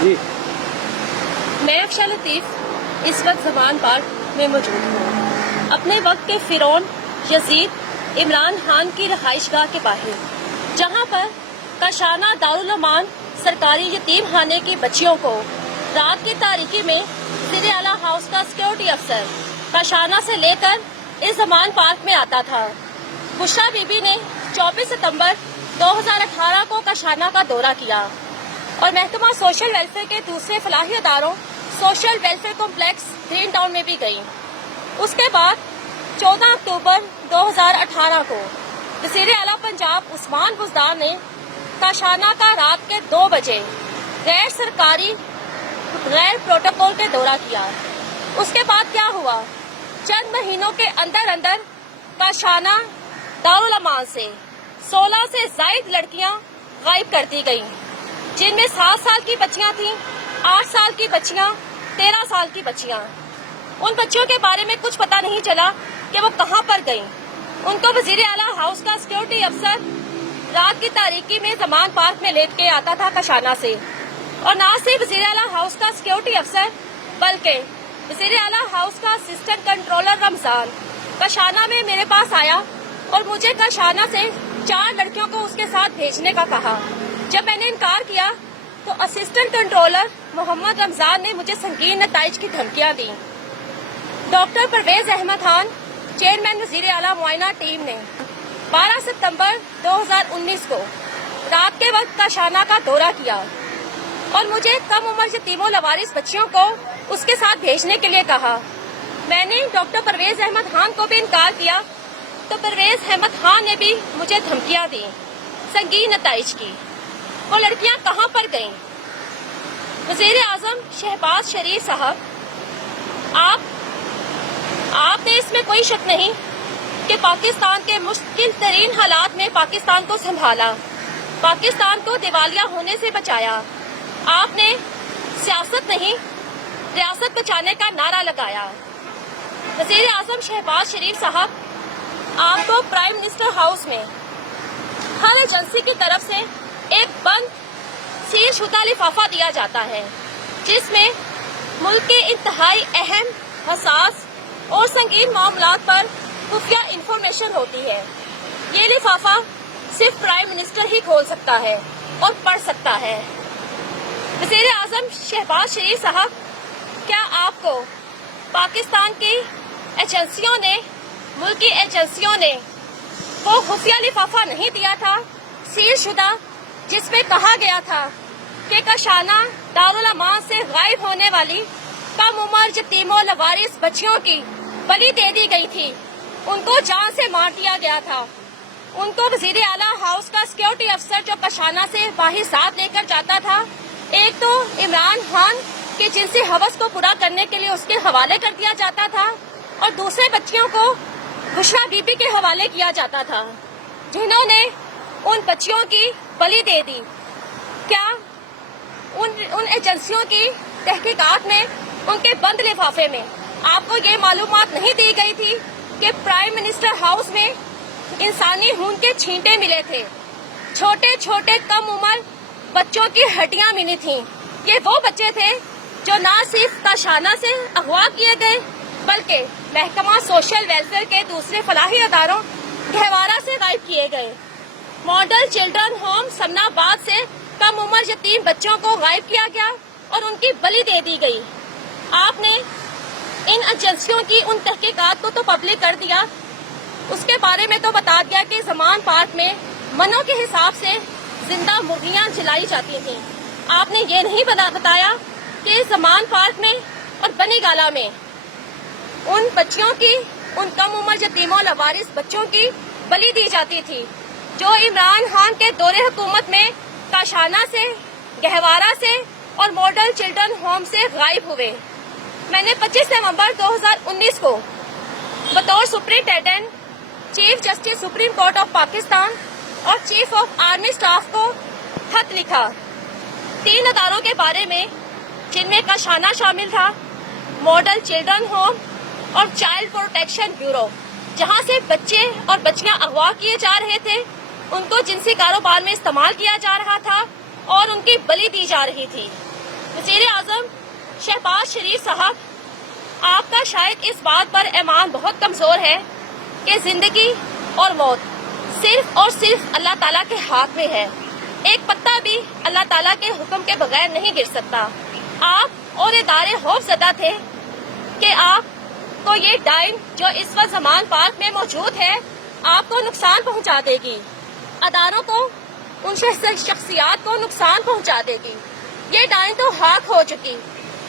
جی میں افشا لطیف اس وقت زمان پارک میں موجود ہوں، اپنے وقت کے فرعون یزید عمران خان کی رہائش گاہ کے باہر، جہاں پر کاشانہ دارالمان سرکاری یتیم خانے کی بچیوں کو رات کی تاریکی میں وزیر اعلیٰ ہاؤس کا سیکورٹی افسر کاشانہ سے لے کر اس زمان پارک میں آتا تھا۔ بشرا بی بی نے 24 ستمبر 2018 کو کاشانہ کا دورہ کیا اور محکمہ سوشل ویلفیئر کے دوسرے فلاحی اداروں social welfare complex green town میں بھی گئیں۔ اس کے بعد 14 اکتوبر 2018 کو وزیر اعلیٰ پنجاب عثمان بزدار نے کاشانہ کا رات کے 2 بجے غیر سرکاری غیر پروٹوکول کے دورہ کیا۔ اس کے بعد کیا ہوا؟ چند مہینوں کے اندر اندر کاشانہ دارالمان سے 16 سے زائد لڑکیاں غائب کر دی گئیں، جن میں 7 سال کی بچیاں تھیں، 8 سال کی بچیاں، 13 سال کی بچیاں۔ ان بچیوں کے بارے میں کچھ پتہ نہیں چلا کہ وہ کہاں پر گئیں۔ ان کو وزیر اعلیٰ ہاؤس کا سیکورٹی افسر رات کی تاریکی میں زمان پارک میں لیٹ کے آتا تھا کاشانہ سے، اور نہ صرف وزیر اعلیٰ ہاؤس کا سیکورٹی افسر بلکہ وزیر اعلیٰ ہاؤس کا اسسٹنٹ کنٹرولر رمضان کاشانہ میں میرے پاس آیا اور مجھے کاشانہ سے 4 لڑکیوں کو اس کے ساتھ بھیجنے کا کہا۔ جب میں نے انکار کیا تو اسسٹنٹ کنٹرولر محمد رمضان نے مجھے سنگین نتائج کی دھمکیاں دیں۔ ڈاکٹر پرویز احمد خان چیئرمین وزیر اعلیٰ معائنہ ٹیم نے 12 ستمبر 2019 کو رات کے وقت کاشانہ کا دورہ کیا اور مجھے کم عمر یتیم و لوارث بچیوں کو اس کے ساتھ بھیجنے کے لیے کہا۔ میں نے ڈاکٹر پرویز احمد خان کو بھی انکار کیا تو پرویز احمد خان نے بھی مجھے دھمکیاں دیں سنگین نتائج کی۔ وہ لڑکیاں کہاں پر گئیں؟ وزیر اعظم شہباز شریف صاحب، آپ نے اس میں کوئی شک نہیں کہ پاکستان کے مشکل ترین حالات میں پاکستان کو سنبھالا، پاکستان کو دیوالیہ ہونے سے بچایا۔ آپ نے سیاست نہیں، ریاست بچانے کا نعرہ لگایا۔ وزیر اعظم شہباز شریف صاحب، آپ کو پرائم منسٹر ہاؤس میں ہر ایجنسی کی طرف سے ایک بند سیل شدہ لفافہ دیا جاتا ہے جس میں ملک کے انتہائی اہم، حساس اور سنگین معاملات پر خفیہ انفارمیشن ہوتی ہے۔ یہ لفافہ صرف پرائم منسٹر ہی کھول سکتا ہے اور پڑھ سکتا ہے۔ وزیر اعظم شہباز شریف صاحب، کیا آپ کو پاکستان کی ایجنسیوں نے، ملکی ایجنسیوں نے وہ خفیہ لفافہ نہیں دیا تھا سیل شدہ، جس میں کہا گیا تھا کہ کاشانہ دارالمان سے غائب ہونے والی کم عمر یتیم و لوارث بچیوں کی بلی دے دی گئی تھی، ان کو جان سے مار دیا گیا تھا۔ ان کو وزیر اعلیٰ ہاؤس کا سیکورٹی افسر جو کاشانہ سے باہر ساتھ لے کر جاتا تھا، ایک تو عمران خان کے جنسی ہوس کو پورا کرنے کے لیے اس کے حوالے کر دیا جاتا تھا، اور دوسرے بچیوں کو بشرا بی بی کے حوالے کیا جاتا تھا، جنہوں نے ان بچیوں کی بلی دے دی۔ کیا ان ایجنسیوں کی تحقیقات میں، ان کے بند لفافے میں آپ کو یہ معلومات نہیں دی گئی تھی کہ پرائم منسٹر ہاؤس میں انسانی خون کے چھینٹے ملے تھے، چھوٹے چھوٹے کم عمر بچوں کی ہڈیاں ملی تھیں؟ یہ وہ بچے تھے جو نہ صرف کاشانہ سے اغوا کیے گئے بلکہ محکمہ سوشل ویلفیئر کے دوسرے فلاحی اداروں گہوارہ سے غائب کیے گئے۔ ماڈل چلڈرن ہوم سمنا آباد سے کم عمر یتیم بچوں کو غائب کیا گیا اور ان کی بلی دے دی گئی۔ آپ نے ان ایجنسیوں کی ان تحقیقات کو تو پبلک کر دیا، اس کے بارے میں تو بتا دیا کہ زمان پارک میں منوں کے حساب سے زندہ مرغیاں جلائی جاتی تھیں۔ آپ نے یہ نہیں بتایا کہ زمان پارک میں اور بنی گالا میں ان بچیوں کی، ان کم عمر یتیموں لوارث بچوں کی بلی دی جاتی تھی جو عمران خان کے دور حکومت میں کاشانہ سے، گہوارہ سے اور ماڈل چلڈرن ہوم سے غائب ہوئے۔ میں نے 25 نومبر 2019 کو بطور superintendent chief justice supreme court of Pakistan اور چیف آف آرمی اسٹاف کو خط لکھا 3 اداروں کے بارے میں، جن میں کاشانہ شامل تھا، ماڈل چلڈرن ہوم اور چائلڈ پروٹیکشن بیورو، جہاں سے بچے اور بچیاں اغوا کیے جا رہے تھے، ان کو جنسی کاروبار میں استعمال کیا جا رہا تھا اور ان کی بلی دی جا رہی تھی۔ वज़ीर आज़म शहबाज शरीफ साहब, आपका शायद इस बात पर ईमान बहुत कमजोर है कि जिंदगी और मौत सिर्फ और सिर्फ अल्लाह ताला के हाथ में है। एक पत्ता भी अल्लाह ताला के हुक्म के बगैर नहीं गिर सकता। आप और इदारे खौफज़दा थे कि आपको ये डाइन जो इस वक्त जमान पार्क में मौजूद है आपको नुकसान पहुंचा देगी, अदारों को, उन शख्सियात को नुकसान पहुंचा देगी। ये डाइन तो हाक हो चुकी,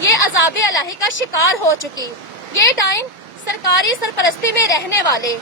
ये अज़ाब इलाही का शिकार हो चुकी। ये डाइन सरकारी सरपरस्ती में रहने वाले,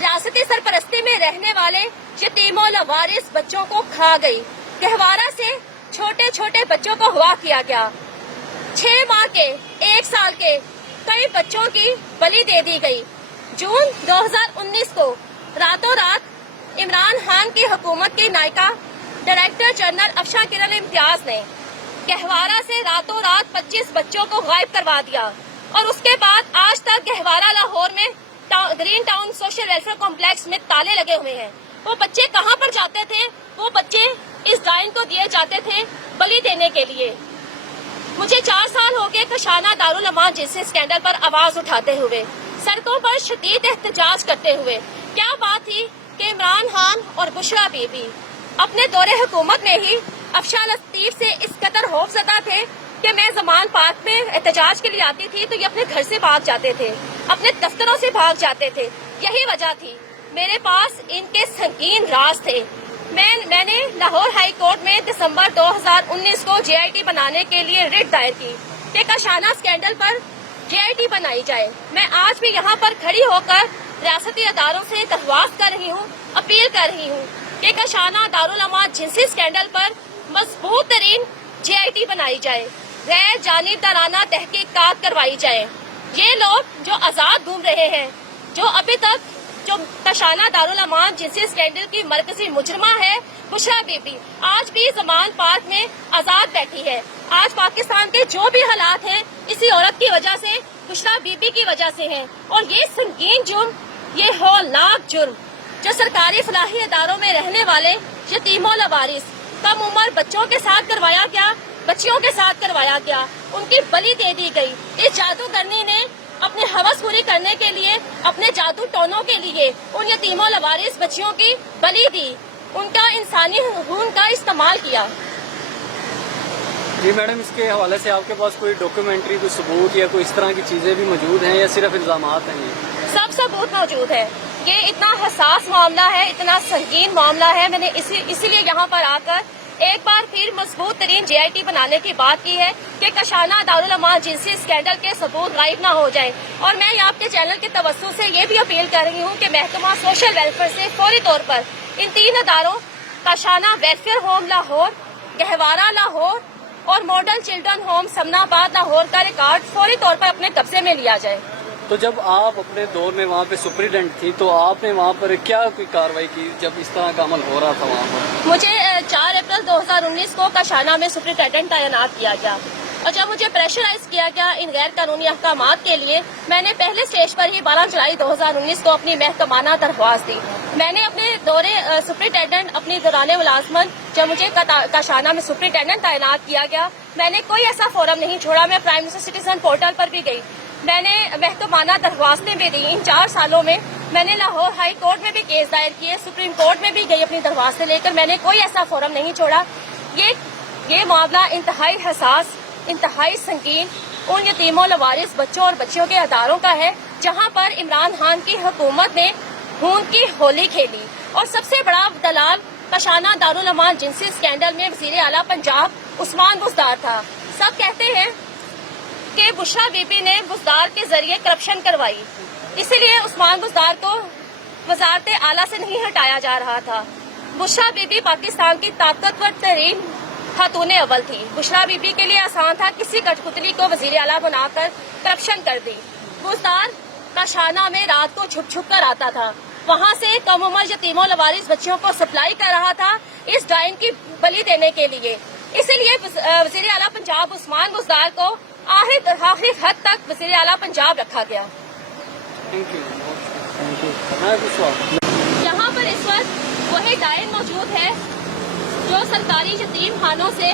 रियासती सरपरस्ती में रहने वाले यतीमों लवारिस बच्चों को खा गई। गहवारा से छोटे छोटे बच्चों को अगवा किया गया। 6 माह के, 1 साल के कई बच्चों की बलि दे दी गई। जून 2019 को रातों रात इमरान खान की हुकूमत की नायका डायरेक्टर जनरल अफशा किरण इम्तियाज ने गहवारा से रातों रात 25 बच्चों को गायब करवा दिया और उसके बाद आज तक गहवारा लाहौर में green town social welfare complex में ताले लगे हुए हैं। वो बच्चे कहाँ पर जाते थे? वो बच्चे इस डाइन को दिए जाते थे बलि देने के लिए। मुझे 4 साल हो गए कशाना दारुल अमान जिनसी स्कैंडल पर आवाज उठाते हुए, सड़कों पर शदीद एहतजाज करते हुए। क्या बात थी कि इमरान खान और बुशरा बीबी अपने दौरे हुकूमत में ही अफशा लतीफ से इस कदर खौफज़दा थे कि मैं जमान पार्क में एहतजाज के लिए आती थी तो ये अपने घर से भाग जाते थे, अपने दफ्तरों से भाग जाते थे। यही वजह थी। मेरे पास इनके संगीन राज थे। मैंने लाहौर हाई कोर्ट में दिसंबर 2019 को JIT बनाने के लिए रिट दायर की कि कशाना स्कैंडल पर JIT बनाई जाए। मैं आज भी यहाँ पर खड़ी होकर रियासती अदारों से दरख्वास्त कर रही हूँ, अपील कर रही हूँ कि कशाना दारुल अमान जिनसी स्कैंडल पर मजबूत तरीन JIT बनाई जाए, गैर जानिबदाराना तहकीकात करवाई जाए। ये लोग जो आजाद घूम रहे हैं, जो अभी तक जो कशाना दारुल अमान जिनसी स्कैंडल की मरकजी मुजरमा है बुशरा बीबी, आज भी जमान पार्क में आजाद बैठी है। आज पाकिस्तान के जो भी हालात हैं इसी औरत की वजह से, बुशरा बीबी की वजह से हैं। और ये संगीन जुर्म, ये हौलनाक जुर्म जो सरकारी फलाही इदारों में रहने वाले यतीमों लवारिस कम उम्र बच्चों के साथ करवाया गया, बच्चियों के साथ करवाया गया, उनकी बलि दे दी गई। इस जादूगरनी ने अपने हवस पूरी करने के लिए, अपने जादू टोनों के लिए उन यतीमों लवारिस बच्चियों की बलि दी, उनका इंसानी खून का इस्तेमाल किया। जी मैडम, इसके हवाले से आपके पास कोई डॉक्यूमेंट्री, कोई सबूत या कोई इस तरह की चीजें भी मौजूद हैं या सिर्फ इल्जामात हैं? सब सबूत मौजूद है। ये इतना हसास मामला है, इतना संगीन मामला है। मैंने इसीलिए यहाँ पर आकर एक बार फिर मजबूत तरीन JIT बनाने की बात की है कि कशाना दारुल अमान जिनसी स्कैंडल के सबूत गायब ना हो जाए। और मैं आपके चैनल के तवज्जो से ये भी अपील कर रही हूँ कि महकमा सोशल वेलफेयर से फौरी तौर पर इन 3 अदारों कशाना वेलफेयर होम लाहौर, गहवारा लाहौर और model children home Samanabad Lahore का रिकॉर्ड फौरी तौर पर अपने कब्जे में लिया जाए। तो जब आप अपने दौर में वहाँ पे सुपरिटेंडेंट थी तो आपने वहाँ पर क्या कोई कार्रवाई की जब इस तरह का अमल हो रहा था वहाँ पर? मुझे 4 अप्रैल 2019 को कशाना में सुपरिटेंडेंट तैनात किया गया और जब मुझे प्रेशराइज किया गया इन गैर कानूनी अहकामात के लिए, मैंने पहले स्टेज पर ही 12 जुलाई 2019 को अपनी महकमाना दरख्वास्त दी। मैंने अपने दौरे सुपरिटेंडेंट अपनी दौरान मुलाजमत जब मुझे कशाना में सुपरिटेंडेंट तैनात किया गया, मैंने कोई ऐसा फोरम नहीं छोड़ा। मैं प्राइम मिनिस्टर सिटीजन पोर्टल पर भी गई, मैंने महकमाना दरख्वास्तें भी दी। इन 4 सालों में मैंने लाहौर हाई कोर्ट में भी केस दायर किए, सुप्रीम कोर्ट में भी गई अपनी दरख्वास्तें लेकर। मैंने कोई ऐसा फोरम नहीं छोड़ा। ये मामला इंतहाई हसास, इंतहाई संगीन उन यतीमों लवारिस बच्चों और बच्चियों के अदारों का है जहां पर इमरान खान की हुकूमत ने खून की होली खेली। और सबसे बड़ा दलाल कशाना दारुल अमान जिनसी स्कैंडल में वजीर आला पंजाब उस्मान बुज़दार था। सब कहते हैं कि बुशरा बीबी ने बुज़दार के जरिए करप्शन करवाई, इसीलिए उस्मान बुज़दार को वजारत आला से नहीं हटाया जा रहा था। बुशरा बीबी पाकिस्तान की ताकतवर तरीन खातून अव्वल थी। बुशरा बीबी के लिए आसान था किसी कठपुतली को वजीर आला बनाकर करप्शन कर दी। बुज़दार कशाना में रात को छुप छुप कर आता था, वहाँ से कम उम्र यतीमों लवारिस बच्चियों को सप्लाई कर रहा था इस डाइन की बलि देने के लिए। इसीलिए वजीर आला पंजाब उस्मान बुज़दार को आखिरी हद तक वज़ीर आला पंजाब रखा गया। यहाँ पर इस वक्त वही डाइन मौजूद है जो सरकारी यतीम खानों से